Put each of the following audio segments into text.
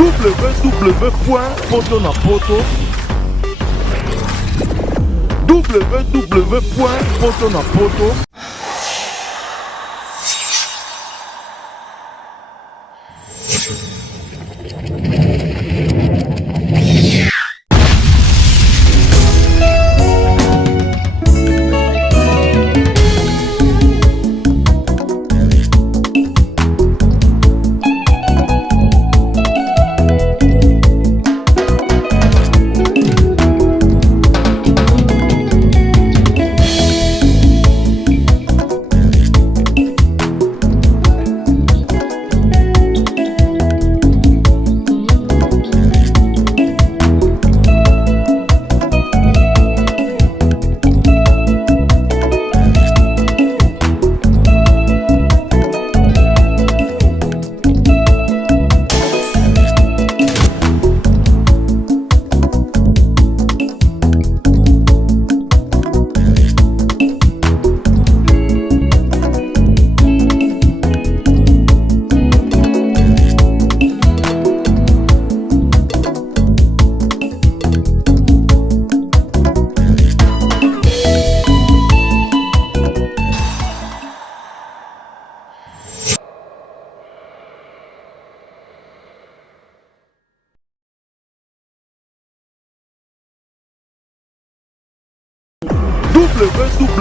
www.potonapoto www.potonapoto.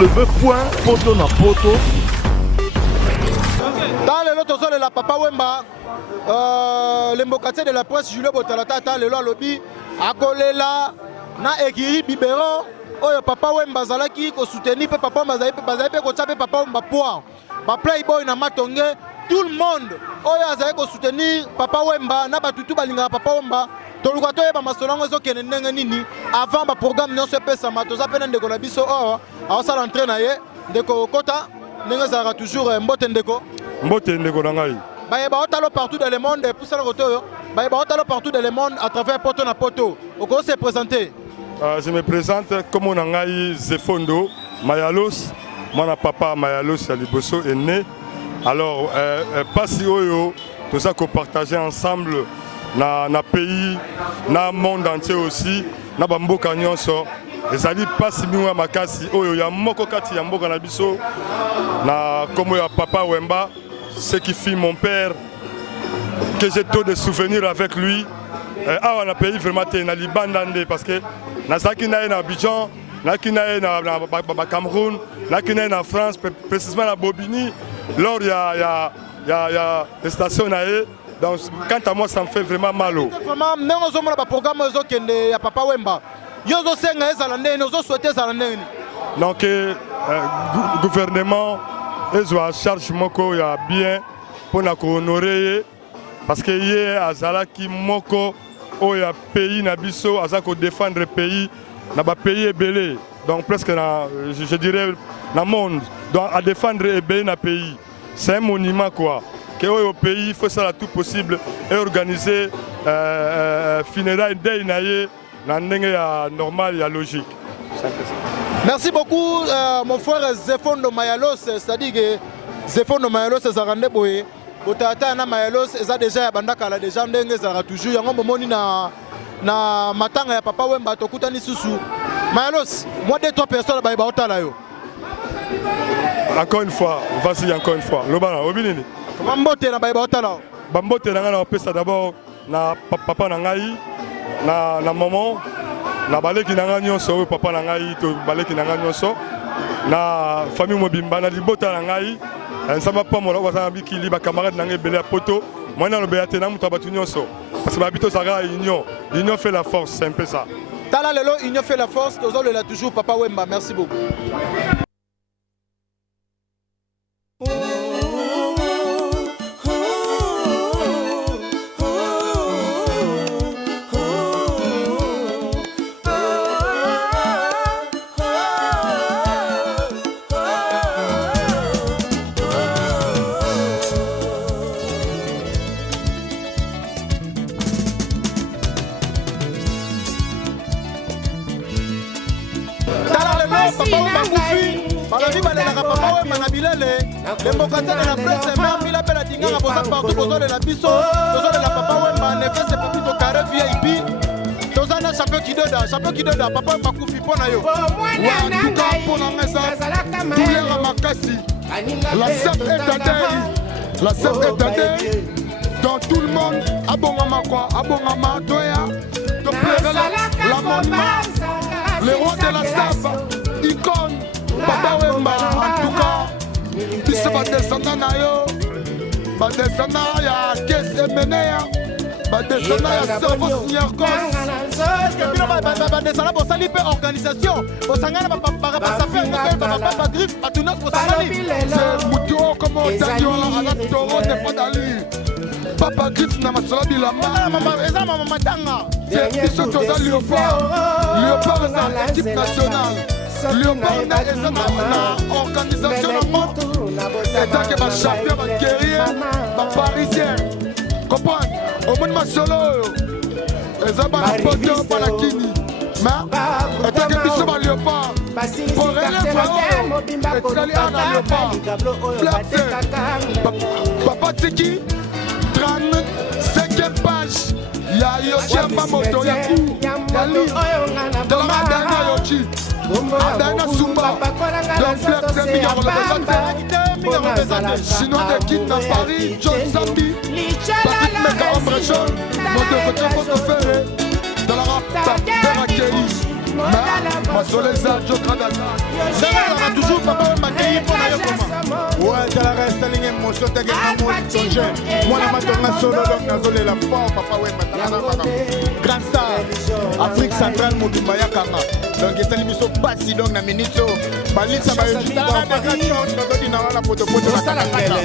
www.potonapoto. Dans le lot de la Papa Wemba, l'embocatier de la presse Julien Botalata, le loi lobby, à Kolela, na Ekiri Biberon, oyo Papa Wemba Zalaki, ko soutenir Papa Mazaïpe, ko tchape Papa Wemba Poir, ba Playboy na Matonge, tout le monde, oyo Azaï ko soutenir Papa Wemba, na Batutu Balinga Papa Wemba. Tolukato yeba masolongo ezokende ndenge nini avant ba programme nyonso epesama toza pena ndeko na biso awa awasala entraîne ye ndeko kota ndenge ezalaka toujours mbote ndeko na ngai bayeba otalo partout dans le monde pusala koto oyo bayeba otalo partout dans le monde à travers poto na poto oko se présenter. Je me présente comme na ngai Zefondo Mayalos mwana papa Mayalos ya liboso est né alors pasi oyo toza ko partager ensemble na pays na monde entier aussi na bamboka nyonso ezali pasi miwa makasi oyo ya moko kati ya mboka na biso na comme ya Papa Wemba ce qui fit mon père que j'ai trop de souvenirs avec lui awa na pays vraiment te na libanda nde parce que nazaki na na Abidjan naki na na Cameroun naki na na France précisément na Bobigny lors ya station na ye. Donc, quant à moi, ça me fait vraiment mal. Vraiment, nous avons un programme de Papa Wemba. Nous avons souhaité ça. Donc, le gouvernement est à charge moko ya bien pour nous honorer. Parce que hier, Azalaki moko oya pays nabiso, Azako défendre le pays, n'a pas pays belé. Donc, presque, je dirais, dans le monde, donc à défendre le pays. C'est un monument quoi. Au pays, il faut faire tout possible et organiser funérailles day normal et logique. Merci beaucoup mon frère Zefondo Mayalos, c'est-à-dire que Zefondo Mayalos est zarandé boye. Otata na Mayalos est déjà bandaka la déjà ndenge zara toujours yango momoni na matanga ya Papa Wemba tokutani susu. Mayalos, moi deux trois personnes ba otala yo. Encore une fois, vas-y encore une fois. Lobana, obinini. Bambote na bayeba otala. Bambote na ngana opesa d'abord na papa na ngai na maman na baleki na ngai nyonso papa na ngai to baleki na ngai nyonso na famille mobimba na libota na ngai nsamba pa mo lokwa sana bikili ba camarade na ngai belé à poto moi na lobea te na muto batu nyonso parce que babito saka l'union fait la force, c'est un peu ça. Tala lelo union fait la force, tozo le la toujours Papa Wemba, merci beaucoup. Les mocasins de la presse, même il appelle à Tinga, à Bosa partout, aux de la Bisso, aux de la Papa Wemba, en effet, c'est pas VIP. Tozana champion Kidoda, papa Bakufi pour Nayo. Pour la maison, tous les Ramakasi. La SEP est à terre. La SEP est à terre. Dans tout le monde, Abongama quoi, Abongama, Doya, la monument, les rois de la SEP, icône, Papa Wemba, en tout cas, ils se battent descendant Nayo, descendant ya Kess et Menea. Descendant ya cerveau signeur Kos. Descendant pour salir organisation. Pour s'engager par papa griffe à tout notre salari. C'est Moutou comme on t'a dit on a toro n'est pas d'ali. Papa griffe n'a pas cela bila maman. C'est Bissot dans Léopard est dans l'équipe nationale. Léopard est dans l'organisation du monde. Et tant que ma champion, ma guerrier, ma parisien. Comprends? Au monde ma solo. Et ça va la poteau, pas la kini. Mais, et tant que Bissot va Léopard. Pour relève vraiment. Et tu allais à la Léopard. Papa Tiki, 35e page. Ya Yoshima Moto, Yaku, Yali, de la dernière Yoshi. Adana Sumba, dans Flex et Mignon représenté. Chinois de Kin à Paris, John Sambi, Patrick Meka en Brechon, mon deux côtés Ferré, dans la rap, Père Akeli. Ma Soleza, Joe Granada. Ça va toujours Papa Makei pour la Yokoma. Ouais, ça reste une émotion, t'as gagné mon songe. Moi, la matonga solo, donc, Nazolé la fort, Papa Wemba. Grand star, Afrique centrale, Motumbaya Kama. Donc, il y a des émissions passées, donc, na minute. Balit, ça va être une la photo de la caméra.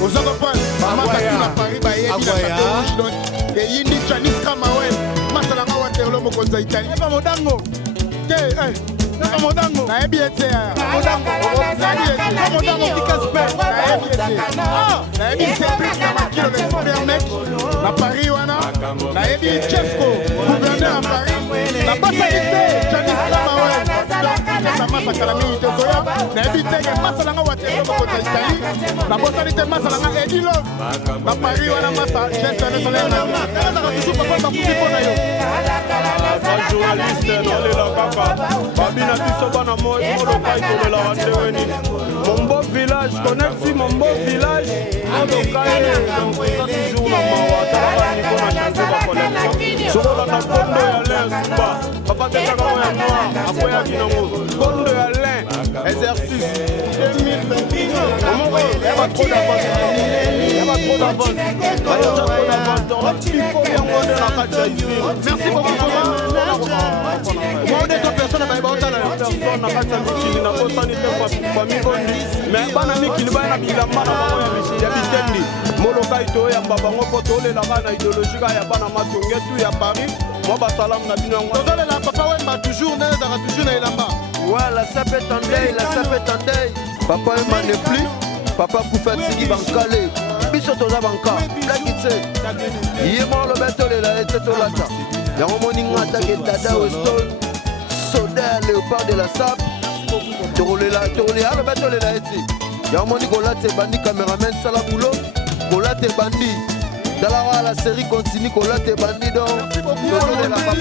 Aux autres points, maman, ça tue la Paris, bah, il y a une donc, et il y a une Chinese Kamawe. Masalanga Waterloo, Mokonza Italie. Il y a pas mon dango. Modango, na ebi ete ya. Modango Kikaspe, na ebi ete. Na ebi ete na makilo le super mec. Na Paris wana, na ebi Chefko, gouverneur à Paris. Na basalite, Janice Kamawe. Na masa kalami ite soya. Na ebi tege masalanga Waterloo Mokonza Italie. Na basalite masalanga Edilo. Na Paris wana masa Chefko le na. Na toujours papa bakufi pona yo. Journaliste dans les locaux. Babina Bissobana Molokai de la Wandeweni. Mon beau village, connais-tu mon beau village? Molokai, donc ça toujours dans ma Watara, Nicolas Chanté va connaître. Sur la Pondo et Alain Souba. Papa Tekaka et moi, après à Kinamo. Pondo et Alain, exercice 2021. Comment il y a pas trop d'avance. Il y a pas trop d'avance. Il y a trop d'avance. Il faut bien qu'on ait la carte ici. Merci beaucoup. Moi, on est deux personnes à Baïbota. Personne n'a pas de famille, n'a pas de famille. Mais pas de qui va y Bitendi. Molokai to ya babango poto le la bana idéologique ya bana matungetu ya Paris. Moi basalam na bino ngo. Tozole la papa Wemba toujours na za toujours na elamba. Ouais, la sape tendei, la sape tendei. Papa Wemba ne plus. Papa Koufati bankale. Biso toza banka. Lakitse. Yemo lo betole la eteto lata. Ya moninga take dada Weston. Soda Léopard de la SAP. Torole la le betole la eti. Ya moni kolate bandi cameraman sala boulot. Kolate bandi. Dans la série continue kolate bandi donc. Tozole la papa.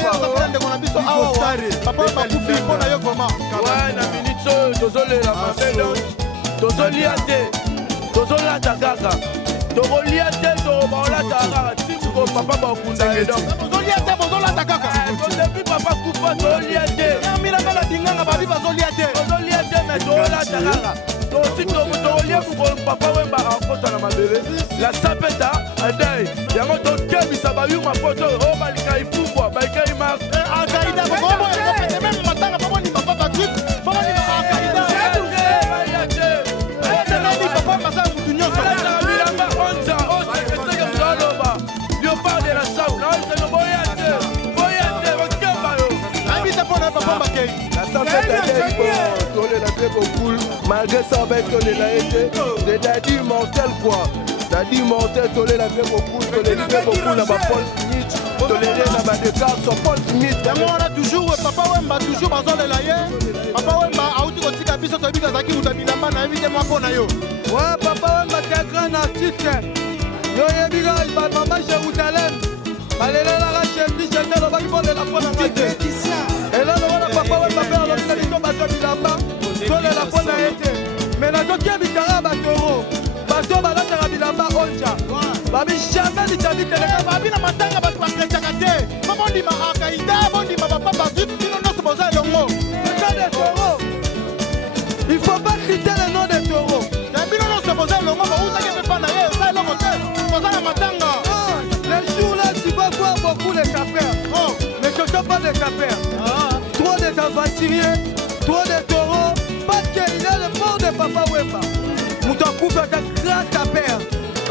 Papa Bakufi pour la Yokoma. Ouais, na minute tozole la mafé donc. Tozoli ate. Tozoli ata kaka. Tozoli ate to baola ta tipo papa bakunda donc. Tozoli ate tozoli ata kaka. Depuis papa Kufa tozoli ate. Yamila kala dinganga babi bazoli ate. Tozoli ate mais tozoli ata kaka. Si tu veux papa Wemba à la mabele, la sapeta, a day, yango to kebi sabayu ma photo, oh balika ifu quoi, balika ima. Al-Qaïda, même matin, papa ni papa Patrick, papa ni papa Al-Qaïda. Papa Massa Moutinho, Léopard de la Sao, c'est le malgré ça, c'est Daddy mortel quoi. Daddy mortel, tolé la fait beaucoup, tolé la fait beaucoup là-bas, Paul Smith, tolé là-bas des cartes sur Paul Smith. On a toujours, Papa Wemba, toujours besoin de l'ailleurs. Papa Wemba, a outil qu'on tika biso, tu as Zaki ou tu as pas, invitez-moi pour Nayo. Ouais, Papa Wemba, tu es un grand artiste. Yo, il y a des gars, maman, chez Outalem. Allez là, chez alobaki bolela mpo na ngai te elelo wana papa wemba mpe alobika biso bato ya bilamba tolela mpo na ye te me nazokia bikara ya batoro bato balataka bilamba onja babi jamais litandi teleka babi na matanga bato bakretaka te po bondima akaida bondima bapa bajuif bino nyonso boza elongo eza de toro il faut pas criter le nom de toro ya bino nyonso boza elongo boutaki mpe mpa na ye eza elongo te boza na matanga les jours là tu vas voir beaucoup les capeurs mais ce sont pas des capeurs trop d'aventuriers trop de taureaux parce qu'il est le mort de papa Wemba moto akufa ata grand capeur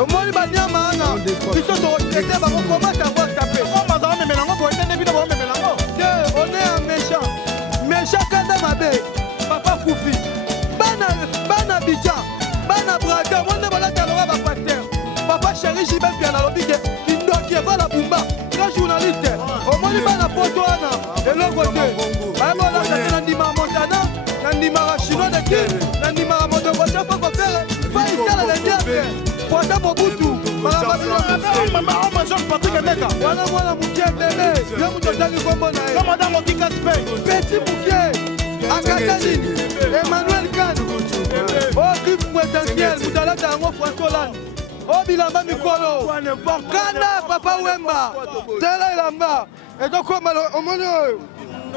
omoni banyama wana biso toretraité bango comment savoir taper bazala memela yango boyetende bino bomemela yango te on est un méchant kanda mabe papa kufi bana bidjan bana braga monde balata loba bapaster papa chéri jibepia nalobi ke kindoki ebala bumba grand journaliste omoni bana poto wana eloko te bayebolakate na ndima montana na ndima ya chinois de ke na ndima ya motokocha po kofere faisala le diable poata mobutu wana mwana mokie tele yo moto otangi kombo na ye peti mokie akaka nini emmanuel kan o grif potentiel moto alata yango françois hollande o bilamba mikolo kanda papa wemba tela elamba ezokoma omoni oyo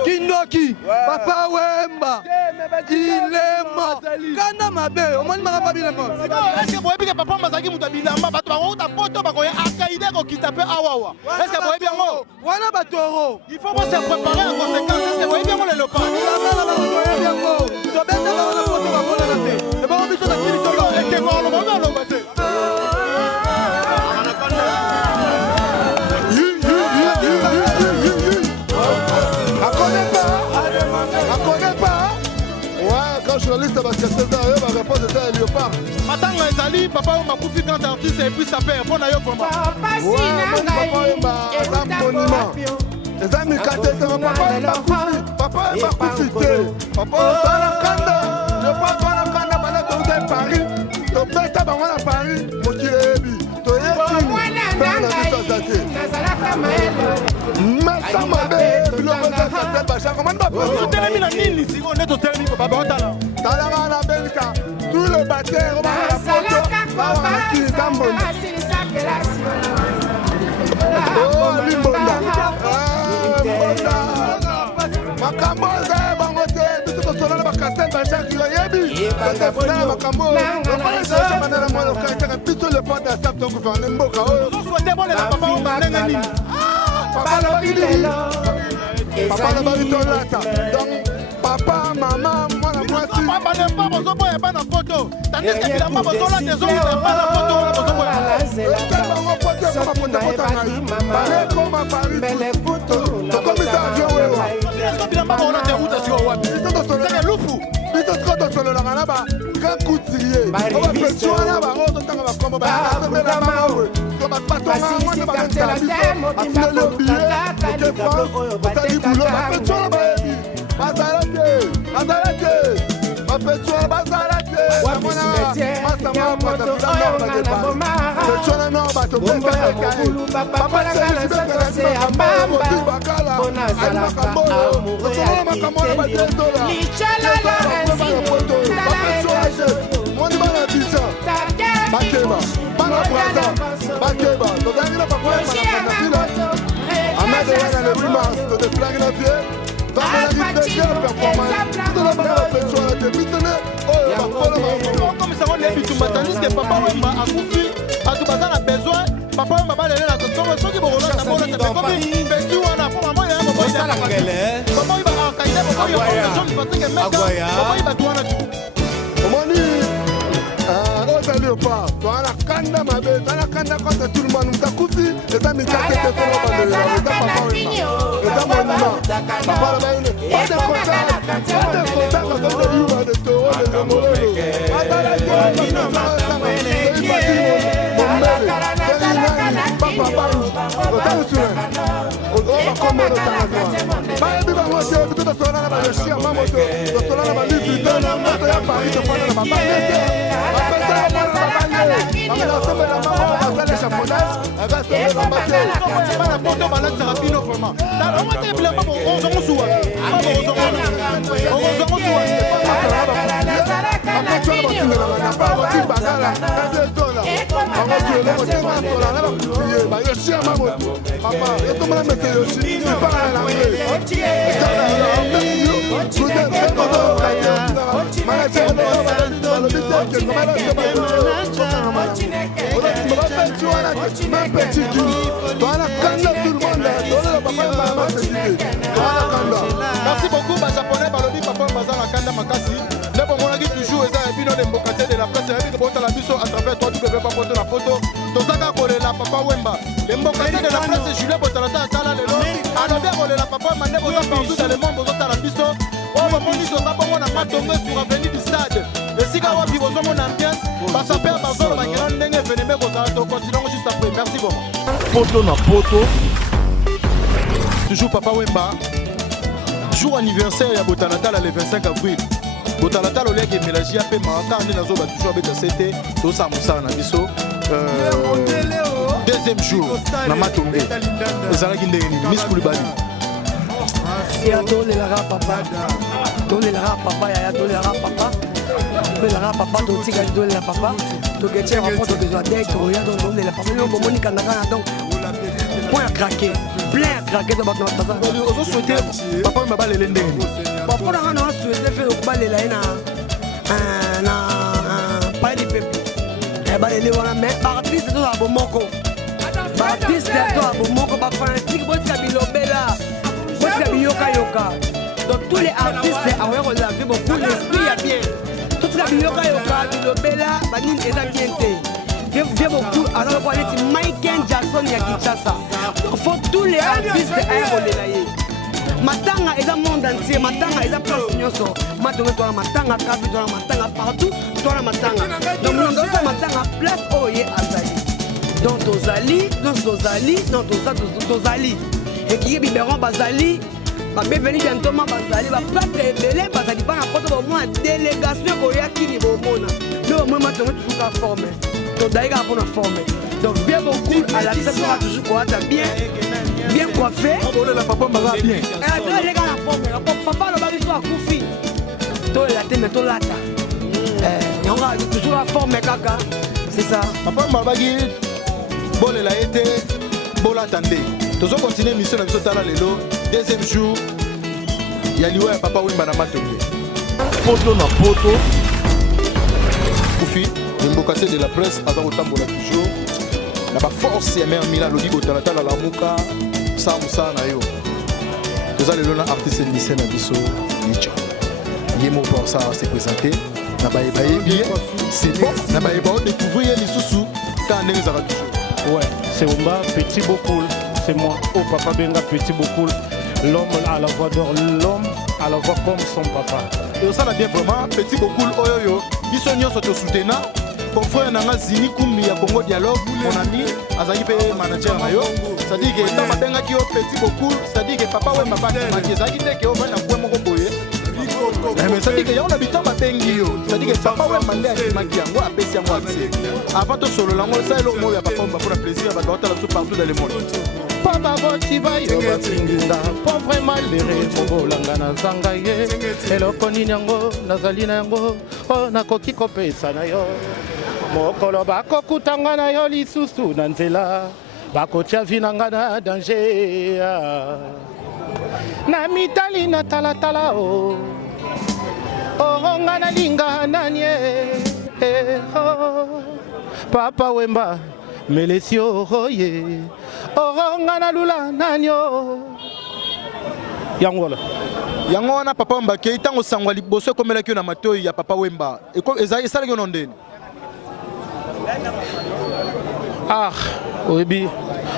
kindoki papa wemba ilema kanda mabe omoni makambo bilema eske boyebi ke papa mazalaki moto ya bilamba bato bakouta poto bakoya akaide kokita mpe awawa eske boyebi yango wana batoro il faut se préparer en conséquence eske boyebi yango lelo pa bilamba na bato boyebi yango tobeta baona poto bakolana te ebango biso na kili tolo ekeko oloba oloba te journaliste parce que c'est ça, ma réponse était léopard. Matanga ezali papa o makufi quand artiste et puis ça perd pour na yo comment. Papa o ma monument. Les amis papa makufi te. Papa o kanda. Je crois qu'on a kanda bana to Paris. To beta bango na Paris, mokilebi. To yebi. Bana biso zate. Masamba be biloko za sa basha comment ba poser. Telemi na nini siko neto telemi ko baba otala. Talama na Belka, tout le batteur va à la photo, va à la qui Cambon. Oh, Limbonda. Makamboza, Bangote, tout le monde va casser dans chaque yoyebi. C'est pour la Makambo. On va essayer de faire un mono caractère, plutôt le port d'un sapin qu'on fait en Mboka. Nous souhaitons bon les papa au Banengani. Papa la Bali. Papa la Bali Tolata. Donc, papa, maman, moi la moitié. Papa n'est pas besoin de pas na photo. Tandis que la maman besoin de des autres pas na photo la besoin. Tellement mon pote comme pour te porter Balé comme à Paris. Comme ça avion ouais. Est-ce que la maman on a des routes sur wapi? C'est loufu. Bito skoto solo la naba grand couturier. On va faire tout là-bas, on entend va comme ba la maman. Comme ba pato moi ne ba mettre la bito. A le billet. Que France, on t'a dit boulot, on fait tout là-bas. Bazalate, Mapetwa bazalate. Masa mama Petwa na bato beka kai. Papa sele beka na mama. Bakala. Makambo. Makambo na batendola. Lichala la Petwa. Moni bana bisa. Bakeba. Bana brada. Bakeba. Tozangi na papa na fila. Amade yana le 8 mars de déflaguer la vie. Dans la vie de performance, tout le monde a fait sur la débutée. Oh, comme ça, on est habitué. Tandis que papa Wemba a couffé, a tout bazar a besoin. Papa Wemba va aller là, comme ceux qui vont rouler la bolle, c'est comme une petit ou un enfant. Maman, il y a un moment. Papa Wemba a caillé, papa Wemba a fait des choses qui passent. Papa Wemba doit la tout. Léopard, toi la kanda ma belle, toi la kanda contre tout le monde, nous t'as coupé, les amis t'as fait des fois pas de la papa et monument, papa la belle, pas de contact avec le Youma de Toro, les amoureux, maman. On va te blâmer pour on s'en souvient. Merci beaucoup, Japonais, Balobi, Papa Bazala, Kanda Makasi. Le bon monaki toujours, et puis les mbokate de la presse, et puis la biso à travers toi, tu peux pas porter la photo. Tozaka Kolela, Papa Wemba. Les mbokate de la presse, Julien Botalata, Tala Lelo. Alors bien Kolela, Papa Mané, vous avez partout dans le monde, vous avez la biso. Oh, mon dit, Toza, on n'a pas tombé sur l'avenue du stade. Et si vous avez besoin de mon ambiance, parce que Père Bazol, va gagner un dingue, venez, vous continuons juste après. Merci beaucoup. Poto na poto. Toujours Papa Wemba. Jour anniversaire ya Botalatala le 25 avril. Botalatala ole ke mélange ya pe maka ande nazo ba toujours beta c'était to sa musana na biso. Deuxième jour na Matombe. Ezala ki ndenge ni Miss Koulibaly. Ya dole la papa. Dole la papa ya dole la papa. Dole la papa to tika dole la papa. To ke tient rapport de besoin d'être ya dole la papa. Nous bomoni kangana donc point à craquer. Plein à craquer dans votre tata. Vous souhaitez Papa Wemba le lende. Papa on a souhaité faire au bal là na pas de peuple. Et bal les wana mais artiste to a bomoko. Artiste to a bomoko ba fanatique bo tika bilobela. Bo tika biyoka yoka. Donc tous les artistes à voir la vie beaucoup l'esprit a bien. Tout tika biyoka yoka bilobela banine eza bien té. Viens beaucoup alors qu'on est Michael Jackson ya Kinshasa. Faut tous les artistes à relayer. Matanga est un monde entier, Matanga est un place nyoso. Matanga toi Matanga, Kabi toi Matanga partout, toi Matanga. Donc nous avons Matanga place oye azali. Dans Tozali, Tozali. Et qui est biberon bazali. Va venir bientôt ma bazali, va plate belé bazali pas n'importe au moins délégation oya qui ni bomona. Nous moi Matanga toujours la forme. D'ailleurs pour la forme. Donc bien beaucoup à la tête toujours quoi bien coiffé. La papa m'a bien. Et les gars la forme. Papa le bari soit koufi. Toi la tête mais toi là ta. On a toujours la forme kaka. C'est ça. Papa m'a dit bon la été bon l'attendez. Toujours continuer mission avec Sotala lelo. Deuxième jour il y a liwa Papa Wemba na Matombe. Poto na poto. Koufi. Mbokate de la presse avant otambola toujours na ba force ya mère Mila lodi Botalatala la muka sa musana yo toza lelo na artiste lycée na biso Nicha yemo pour ça se présenter na ba bien c'est bon na ba découvrir les sous quand ndenge za toujours ouais c'est Wemba Petit Bokoul c'est moi au papa Benga Petit Bokoul l'homme à la voix d'or l'homme à la voix comme son papa et ça la bien vraiment Petit Bokoul oyoyo biso nyonso to soutenir confrère nanga Zini Kumbi ya Congo Dialogue mon ami azali pe manager na yo c'est-à-dire que tant mabenga ki o Petit Bokoul c'est-à-dire que Papa Wemba ba ezali te ke o bana kwa moko boye mais c'est-à-dire que ya on habite ma bengi yo c'est-à-dire que Papa Wemba nde akimaki yango apesi yango accès avant to solo lango ça elo mo ya Papa Wemba pour le plaisir ba kota la tout partout dans le monde Papa Botiba yo batinginda pauvre malheureux mobolanga na zanga ye eloko nini yango nazali na yango o nakoki kopesa na yo mokolo bakokutanga na yo lisusu na nzela bakotia vi na nga na danger na mitali na talatala o nga nalinga nani Papa Wemba melesio oye nga nalula nani o yangola yango wana Papa Wemba ke itango sangwa liboso komelaki na matoi ya Papa Wemba ezali esalaki ono ndeni ah oyebi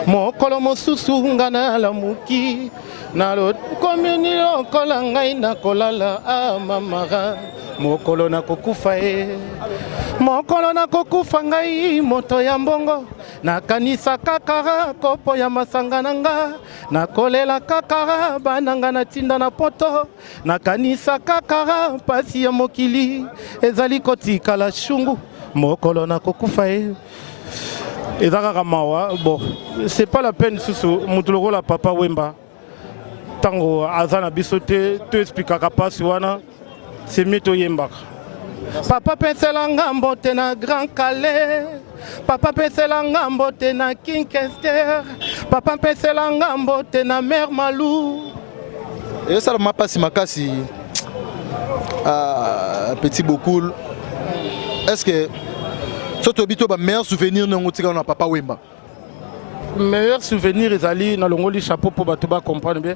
mokolo mosusu nga nalamuki nalokomi lokola ngai nakolala amamara mokolo nakokufa ye mokolo nakokufa ngai moto ya mbongo nakanisa kaka kopo ya masanga na nga nakolela kaka bananga natinda na poto nakanisa kaka pasi ya mokili ezali kotikala shungu mokolo nakokufa ye ezaka mawa bon c'est pas la peine susu mutuloko la Papa Wemba tango azana biso te to expliquaka pasi wana c'est mieux to yembaka. Papa pensela ngambo te na Grand Calais, papa pensela ngambo te na Kinkester, papa pensela ngambo te na Mer Malou. Et ça m'a passé ma casse petit beaucoup. Est-ce que surtout bito ba meilleur souvenir non tika na Papa Wemba? Meilleur souvenir ezali na longoli chapeau pour bato ba comprendre bien.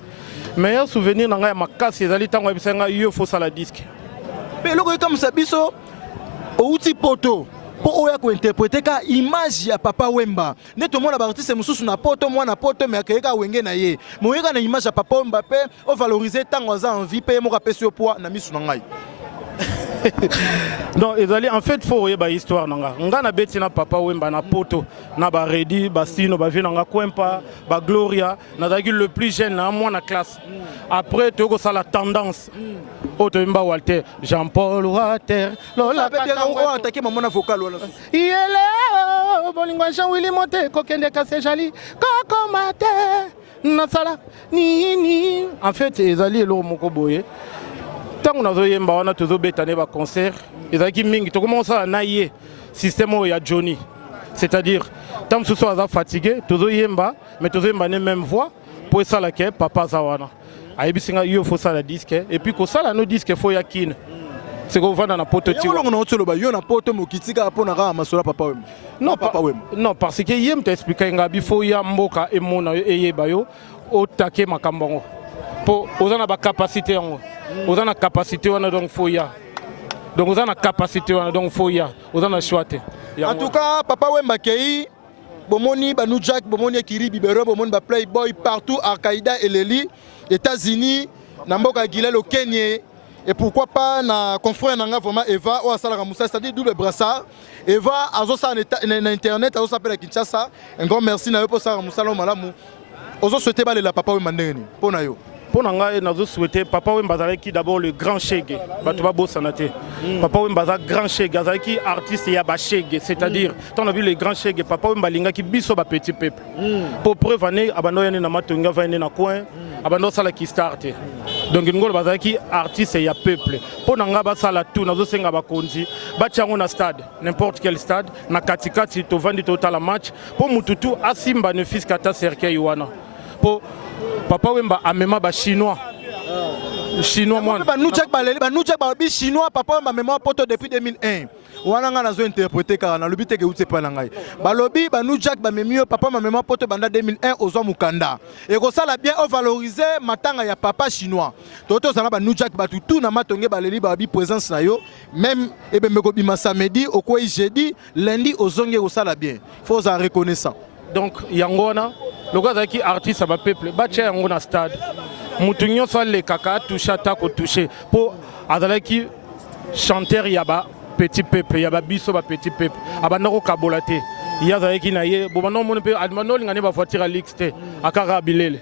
Meilleur souvenir na ngai makasi ezali tango bisenga yo faut ça la disque. Mais loko comme ça biso outi poto pour oya ko interpréter ka image ya Papa Wemba. Ne tout le monde a artiste mususu na poto moi na poto mais akeka wenge na ye. Mo yeka na image ya Papa Wemba pe o valoriser tango za envie pe mo rapesi au poids na misu na ngai. Non, en fait, il faut une histoire. Nga na beti na Papa Wemba na poto, na ba Redi, ba Sino, ba Vina, Kwempa, ba Gloria, na dagi le plus jeune, na moi na classe. Après, tu as la tendance. Auto Mba Walter, Jean-Paul Walter, Lola Kaka, attaquer maman vocal wala. Yele, Bolingwa Jean-Willy Monte, Kokende Kasse Jali, Koko Mate, Nasala, Ni. En fait, Ezali et l'eau Mokoboye. Tant qu'on a zoyemba on a toujours bétané ba concert et ça qui mingi to commence à nailler système où il y a Johnny, c'est-à-dire tant que ce soit fatigué toujours yemba mais toujours yemba même voix pour ça la que papa zawana aibi singa yo faut ça la disque et puis ko ça la no disque faut yakine c'est qu'on va dans la poto ti on a otelo ba yo na poto mokitika po na ka masola Papa Wemba. Non Papa Wemba. Non parce que yem t'expliquer ngabi faut ya mboka et mona eyeba yo otake makambongo pour ozana ba capacité yango. Vous avez la capacité, donc faut y aller. Donc vous avez la capacité, donc faut y aller. Vous avez le choix. En tout cas, Papa Wemba Kei, Bomoni, Banou Jack, Bomoni Kiri Bibero, Bomoni Playboy partout, Al-Qaïda et Leli, États-Unis, Namboka Guilel au Kenya. Et pourquoi pas na confrère nanga vraiment Eva ou Asala Moussa, c'est-à-dire double brassard. Eva, Azosa na internet, Azosa s'appelle Kinshasa. Un grand merci na yo pour Asala Moussa Malamu. Ozo souhaiter baler la Papa Wemba Ndeni. Pour na yo. Pour nous souhaiter Papa Wemba qui d'abord le grand chèque Batuba Sanate. Papa Wemba grand chèque qui artiste ya ba chèque, c'est-à-dire on a vu le grand chèque Papa Wemba linga qui biso ba petit peuple. Pour preuve année abando yana na matonga va na coin abando sala qui start. Donc ngolo bazaki artiste ya peuple. Pour nanga ba sala tout nazo senga ba konzi ba tiango na stade, n'importe quel stade na katikati to vandi total match pour mututu asimba ne fils kata cercueil wana. Pour Papa Wemba amema ba chinois. Chinois moi. Ba nous check ba bi chinois Papa Wemba mema poto depuis 2001. Wana nga nazo interpréter car na lobi te ke utse pa na ngai. Ba lobi ba nous check ba memio Papa mema poto banda 2001 ozo mukanda. Et ko sala bien on valoriser matanga ya papa chinois. Toto sana ba nous check ba tout na matonge ba leli ba bi présence na yo même e be meko bima samedi au quoi jeudi lundi ozonge ko sala bien. Faut en reconnaissant. Donc yangona le gars qui artiste à peuple bache yango na stade mutu nyonso le kaka toucha ta ko toucher pour azalaki chanteur yaba petit peuple yaba biso ba petit peuple abanda ko kabolate yazalaki na ye bo bano mon pe admano lingane ba voiture à l'XT akara bilele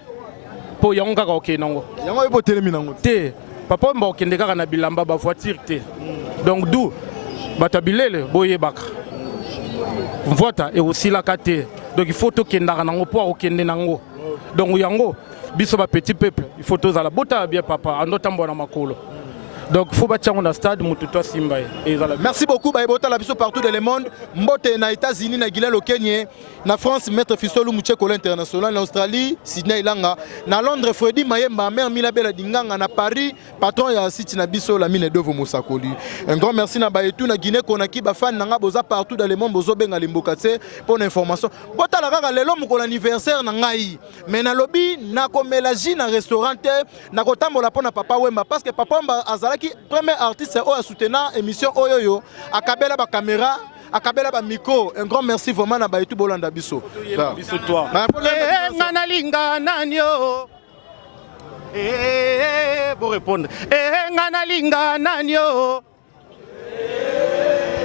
pour yango kaka okenango yango ebo telemi nango te papa mba okende kaka na bilamba ba voiture te donc d'où batabilele boye baka voita et aussi la kate. Donc il faut que tu aies nango. Donc yango biso ba petit peuple, il faut tous à la bota bien papa, en autant bon makolo. Donc il faut battre dans le stade mututo simba. Merci beaucoup baibota la biso partout dans le monde. Mbote na États-Unis na Guinée au Kenya, na France maître Fisolo Moucheko international, na Australie Sydney Langa, na Londres Freddy Mayemba mère Milabela Dinganga, na Paris patron ya site na biso la mine Dovo Mosakoli. Un grand merci na baetu na Guinée Konaki ba fan nanga boza partout dans le monde bozo benga limbokatse pour l'information. Bota la kaka lelo moko l'anniversaire na ngai. Mais na lobby na komelaji na restaurant na kotambola pona Papa Wemba parce que Papa Wemba azala qui premier artiste a soutenu émission Oyoyo a kabela ba caméra a kabela ba micro. Un grand merci vraiment na ba tout bolanda biso biso toi ngana linga nanyo pour répondre ngana linga nanyo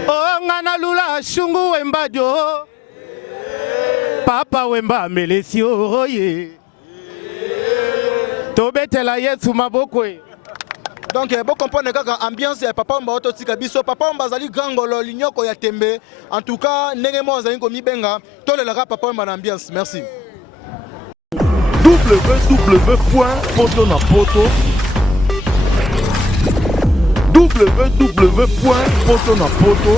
oh ngana lula shungu Wemba jo Papa Wemba melesio ye tobetela Yesu mabokwe. Donc bon comprendre que ambiance ya Papa Wemba ototika biso Papa Wemba zali grangolo linyoko ya tembe en tout cas ndenge mo zali ko mibenga tolelaka Papa Wemba na ambiance merci. Double www.potonapoto www.potonapoto